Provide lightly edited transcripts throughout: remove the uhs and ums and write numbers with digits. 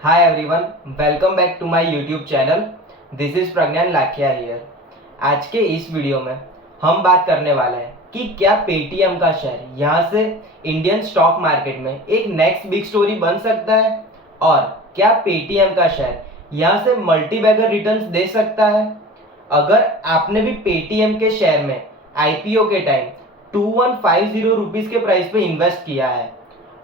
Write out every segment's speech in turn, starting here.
Hi everyone, welcome back to my YouTube channel. This is Pragyan Lakhia here. आज के इस video में हम बात करने वाले हैं कि क्या पेटीएम का शेयर यहाँ से इंडियन स्टॉक मार्केट में एक नेक्स्ट बिग स्टोरी बन सकता है और क्या पेटीएम का शेयर यहाँ से मल्टीबैगर रिटर्न्स दे सकता है। अगर आपने भी पेटीएम के शेयर में आईपीओ के टाइम 2150 रुपीज़ के प्राइस पे इन्वेस्ट किया है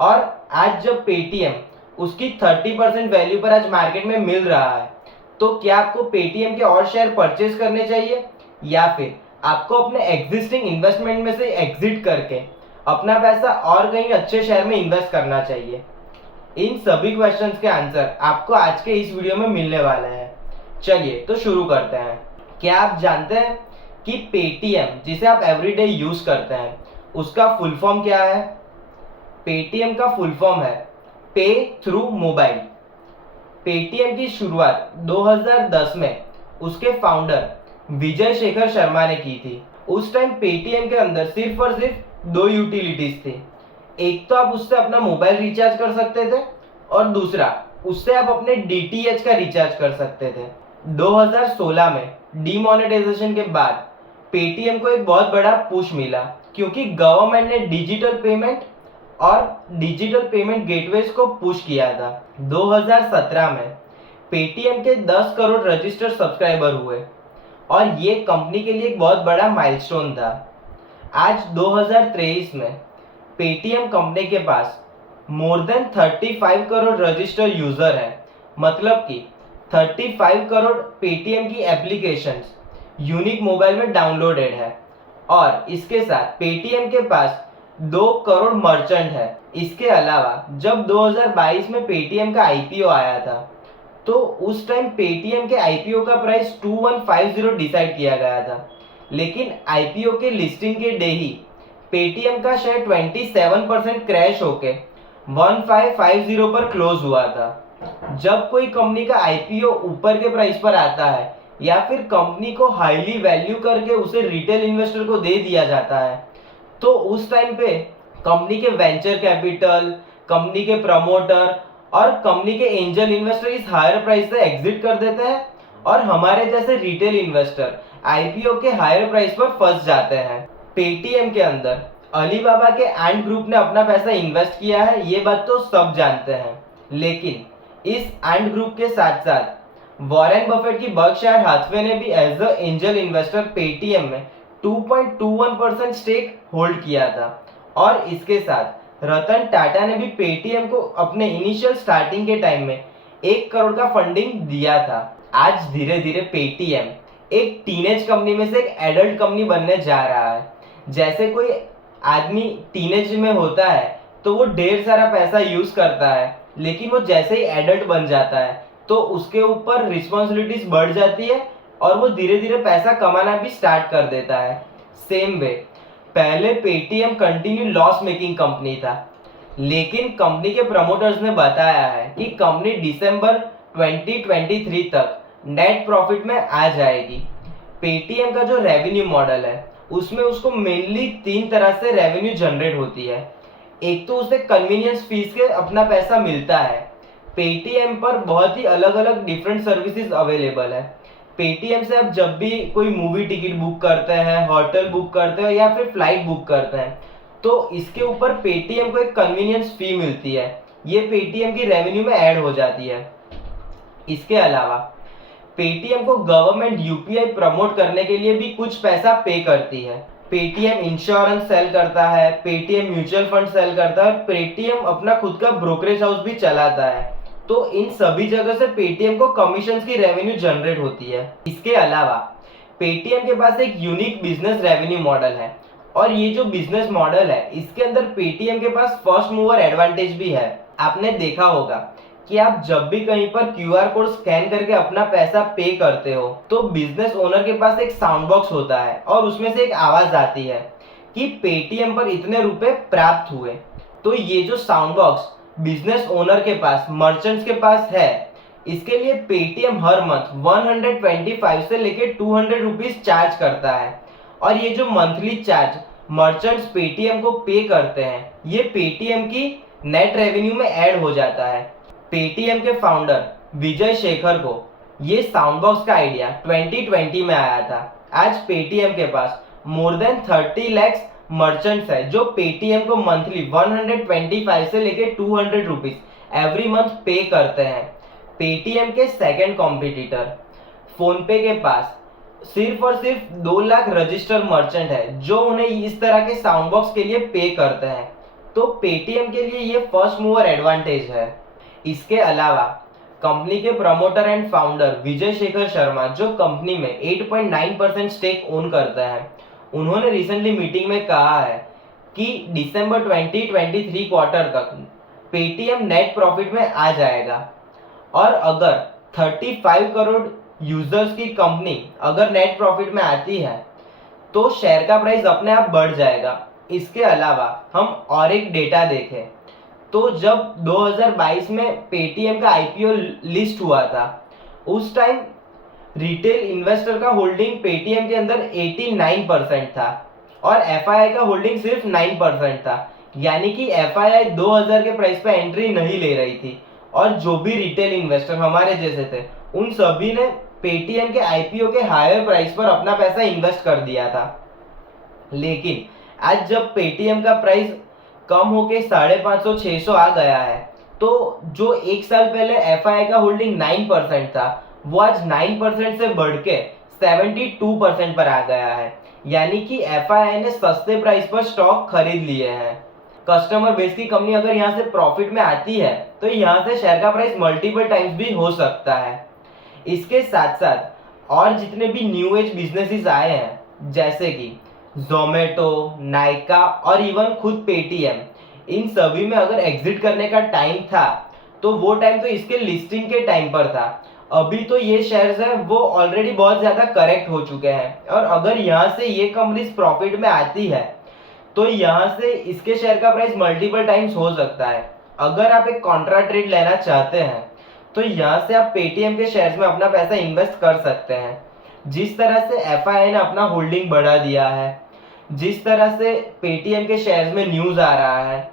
और आज जब पेटीएम उसकी 30% वैल्यू पर आज मार्केट में मिल रहा है, तो क्या आपको पेटीएम के और शेयर परचेज करने चाहिए या फिर आपको अपने एग्जिस्टिंग इन्वेस्टमेंट में से एग्जिट करके अपना पैसा और कहीं अच्छे शेयर में इन्वेस्ट करना चाहिए। इन सभी क्वेश्चंस के आंसर आपको आज के इस वीडियो में मिलने वाले हैं। चलिए तो शुरू करते हैं। क्या आप जानते हैं कि पेटीएम जिसे आप एवरीडे यूज करते हैं उसका फुल फॉर्म क्या है? पेटीएम का फुल फॉर्म है पे थ्रू मोबाइल। पेटीएम की शुरुआत 2010 में उसके फाउंडर विजय शेखर शर्मा ने की थी। उस टाइम पेटीएम के अंदर सिर्फ और सिर्फ दो यूटिलिटीज थी। एक तो आप उससे अपना मोबाइल रिचार्ज कर सकते थे और दूसरा उससे आप अपने डीटीएच का रिचार्ज कर सकते थे। 2016 में डीमोनेटाइजेशन के बाद पेटीएम को एक बहुत बड़ा पुश मिला क्योंकि गवर्नमेंट ने डिजिटल पेमेंट और डिजिटल पेमेंट गेटवेज को पुश किया था। 2017 में पेटीएम के 10 करोड़ रजिस्टर्ड सब्सक्राइबर हुए और ये कंपनी के लिए एक बहुत बड़ा माइलस्टोन था। आज 2023 में पेटीएम कंपनी के पास more than 35 crore registered user है, मतलब कि 35 करोड़ पेटीएम की एप्लीकेशंस यूनिक मोबाइल में डाउनलोडेड है और इसके साथ पेटीएम के पास 2 करोड़ मर्चेंट है। इसके अलावा जब 2022 में पेटीएम का आईपीओ आया था तो उस टाइम पेटीएम के आईपीओ का प्राइस 2150 डिसाइड किया गया था, लेकिन आईपीओ के लिस्टिंग के डे ही पेटीएम का शेयर 27% क्रैश होके 1550 पर क्लोज हुआ था। जब कोई कंपनी का आईपीओ ऊपर के प्राइस पर आता है या फिर कंपनी को हाईली वैल्यू करके उसे रिटेल इन्वेस्टर को दे दिया जाता है, तो उस टाइम पे कंपनी के वेंचर कैपिटल, कंपनी के प्रमोटर और कंपनी के एंजल इन्वेस्टर इस हायर प्राइस से एग्जिट कर देते हैं और हमारे जैसे रिटेल इन्वेस्टर आईपीओ के हायर प्राइस पर फंस जाते हैं। पेटीएम के अंदर अलीबाबा के एंड ग्रुप ने अपना पैसा इन्वेस्ट किया है, ये बात तो सब जानते हैं, लेकिन इस एंड ग्रुप के साथ साथ वॉरेन बफेट की बर्कशायर हाथवे ने भी as a angel investor Paytm में 2.21% स्टेक होल्ड किया था और इसके साथ रतन टाटा ने भी पेटीएम को अपने इनिशियल स्टार्टिंग के टाइम में 1 करोड़ का फंडिंग दिया था। आज धीरे धीरे पेटीएम एक टीनेज कंपनी में से एक एडल्ट कंपनी बनने जा रहा है। जैसे कोई आदमी टीनेज में होता है तो वो ढेर सारा पैसा यूज करता है, लेकिन वो जैसे ही एडल्ट बन जाता है तो उसके ऊपर रिस्पॉन्सिबिलिटीज बढ़ जाती है और वो धीरे धीरे पैसा कमाना भी स्टार्ट कर देता है। सेम वे पहले Paytm continue loss making company था, लेकिन कंपनी के प्रमोटर्स ने बताया है कि कंपनी दिसंबर 2023 तक नेट प्रॉफिट में आ जाएगी। पेटीएम का जो रेवेन्यू मॉडल है उसमें उसको मेनली 3 तरह से रेवेन्यू जनरेट होती है। एक तो उसे कन्वीनियंस फीस के अपना पैसा मिलता है। पेटीएम पर बहुत ही अलग अलग डिफरेंट सर्विसेज अवेलेबल है। पेटीएम से आप जब भी कोई मूवी टिकट बुक करते हैं, होटल बुक करते हैं या फिर फ्लाइट बुक करते हैं, तो इसके ऊपर पेटीएम को एक कन्वीनियंस फी मिलती है। ये पेटीएम की रेवेन्यू में ऐड हो जाती है। इसके अलावा पेटीएम को गवर्नमेंट यूपीआई प्रमोट करने के लिए भी कुछ पैसा पे करती है। पेटीएम इंश्योरेंस सेल करता है, पेटीएम म्यूचुअल फंड सेल करता है, पेटीएम अपना खुद का ब्रोकरेज हाउस भी चलाता है। तो इन सभी जगह से पेटीएम को कमीशंस की रेवेन्यू जनरेट होती है। इसके अलावा पेटीएम के पास एक यूनिक बिजनेस रेवेन्यू मॉडल है और ये जो बिजनेस मॉडल है इसके अंदर पेटीएम के पास फर्स्ट मूवर एडवांटेज भी है। आपने देखा होगा कि आप जब भी कहीं पर क्यूआर कोड स्कैन करके अपना पैसा पे करते हो तो बिजनेस ओनर के पास एक साउंड बॉक्स होता है और उसमें से एक आवाज आती है कि पेटीएम पर इतने रुपए प्राप्त हुए। तो ये जो साउंड बॉक्स बिजनेस ओनर के पास, मर्चेंट्स के पास है, इसके लिए पेटीएम हर मंथ 125 से लेके 200 रुपीज चार्ज करता है और ये जो मंथली चार्ज मर्चेंट्स पेटीएम को पे करते हैं ये पेटीएम की नेट रेवेन्यू में ऐड हो जाता है। पेटीएम के फाउंडर विजय शेखर को ये साउंड बॉक्स का आइडिया 2020 में आया था। आज पेटीएम के पास मोर देन 30 लैक्स मर्चेंट्स है जो पेटीएम को मंथली 125 से लेके 200 रुपीज एवरी मंथ पे करते हैं। पेटीएम के सेकंड कॉम्पिटिटर फोनपे के पास सिर्फ और सिर्फ 2 लाख रजिस्टर मर्चेंट है जो उन्हें इस तरह के साउंड बॉक्स के लिए पे करते हैं। तो पेटीएम के लिए ये फर्स्ट मूवर एडवांटेज है। इसके अलावा कंपनी के promoter and founder Vijay Shekhar Sharma जो कंपनी में 8.9% स्टेक ओन करता है, उन्होंने रिसेंटली मीटिंग में कहा है कि दिसंबर 2023 क्वार्टर तक पेटीएम नेट प्रॉफिट में आ जाएगा और अगर 35 करोड़ यूजर्स की कंपनी अगर नेट प्रॉफिट में आती है तो शेयर का प्राइस अपने आप बढ़ जाएगा। इसके अलावा हम और एक डेटा देखें तो जब 2022 में पेटीएम का आईपीओ लिस्ट हुआ था उस टाइम रिटेल इन्वेस्टर का होल्डिंग पेटीएम के अंदर 89% था और एफआईआई का होल्डिंग सिर्फ 9% था। यानी कि एफआईआई 2000 के प्राइस पे एंट्री नहीं ले रही थी और जो भी रिटेल इन्वेस्टर हमारे जैसे थे उन सभी ने पेटीएम के आईपीओ के हायर प्राइस पर अपना पैसा इन्वेस्ट कर दिया था। लेकिन आज जब पेटीएम का प्राइस कम होके 550-600 आ गया है तो जो एक साल पहले एफआईआई का होल्डिंग 9% था वो आज 9% से बढ़ के 72% पर आ गया है। यानी कि एफआईआई ने सस्ते प्राइस पर स्टॉक खरीद लिए हैं। कस्टमर बेस की कंपनी अगर यहाँ से प्रॉफिट में आती है तो यहाँ से शेयर का प्राइस मल्टीपल टाइम्स भी हो सकता है। इसके साथ साथ और जितने भी न्यू एज बिजनेसेस आए हैं जैसे कि जोमेटो, नायका और इवन खुद पेटीएम, इन सभी में अगर एग्जिट करने का टाइम था तो वो टाइम तो इसके लिस्टिंग के टाइम पर था। अभी तो ये शेयर्स है वो ऑलरेडी बहुत ज्यादा करेक्ट हो चुके हैं और अगर यहाँ से ये कंपनीज प्रॉफिट में आती है तो यहाँ से इसके शेयर का प्राइस मल्टीपल टाइम्स हो सकता है। अगर आप एक कॉन्ट्रा ट्रेड लेना चाहते हैं तो यहाँ से आप पेटीएम के शेयर्स में अपना पैसा इन्वेस्ट कर सकते हैं। जिस तरह से एफआईआई ने अपना होल्डिंग बढ़ा दिया है, जिस तरह से पेटीएम के शेयर्स में न्यूज आ रहा है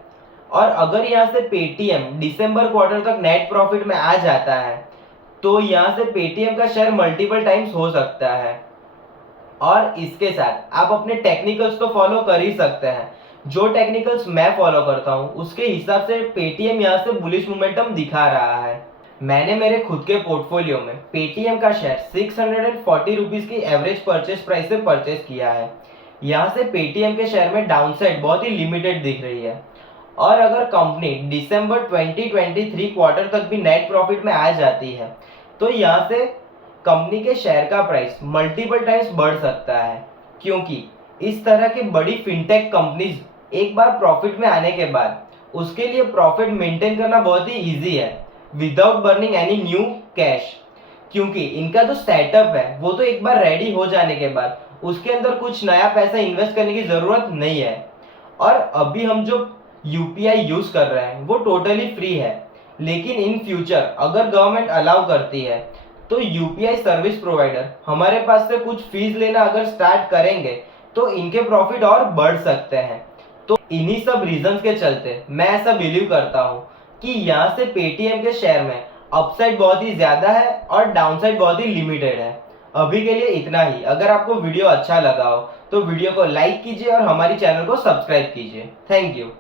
और अगर यहाँ से पेटीएम दिसंबर क्वार्टर तक नेट प्रॉफिट में आ जाता है तो यहाँ से पेटीएम का शेयर मल्टीपल टाइम्स हो सकता है। और इसके साथ आप अपने टेक्निकल्स तो फॉलो कर ही सकते हैं। जो टेक्निकल्स मैं फॉलो करता हूँ उसके हिसाब से पेटीएम यहाँ से बुलिश मोमेंटम दिखा रहा है। मैंने मेरे खुद के पोर्टफोलियो में पेटीएम का शेयर 640 रुपीज की एवरेज परचेस प्राइस से परचेस किया है। यहाँ से पेटीएम के शेयर में डाउनसाइड बहुत ही लिमिटेड दिख रही है और अगर कंपनी दिसंबर 2023 क्वार्टर तक भी नेट प्रॉफिट में आ जाती है तो यहाँ से कंपनी के शेयर का प्राइस मल्टीपल टाइम्स बढ़ सकता है, क्योंकि इस तरह की बड़ी फिनटेक कंपनीज एक बार प्रॉफिट में आने के बाद उसके लिए प्रॉफिट मेंटेन करना बहुत ही इजी है without burning any new cash, क्योंकि इनका जो सेटअप है वो तो एक बार रेडी हो जाने के बाद उसके अंदर कुछ नया पैसा इन्वेस्ट करने की जरूरत नहीं है। और अभी हम जो यूपीआई यूज कर रहे हैं वो टोटली फ्री है, लेकिन इन फ्यूचर अगर गवर्नमेंट अलाउ करती है तो यूपीआई सर्विस प्रोवाइडर हमारे पास से कुछ फीस लेना अगर स्टार्ट करेंगे तो इनके प्रॉफिट और बढ़ सकते हैं। तो इन्हीं सब रीजंस के चलते मैं ऐसा बिलीव करता हूँ कि यहाँ से पेटीएम के शेयर में अपसाइड बहुत ही ज्यादा है और डाउनसाइड बहुत ही लिमिटेड है। अभी के लिए इतना ही। अगर आपको वीडियो अच्छा लगा हो तो वीडियो को लाइक कीजिए और हमारी चैनल को सब्सक्राइब कीजिए। Thank you.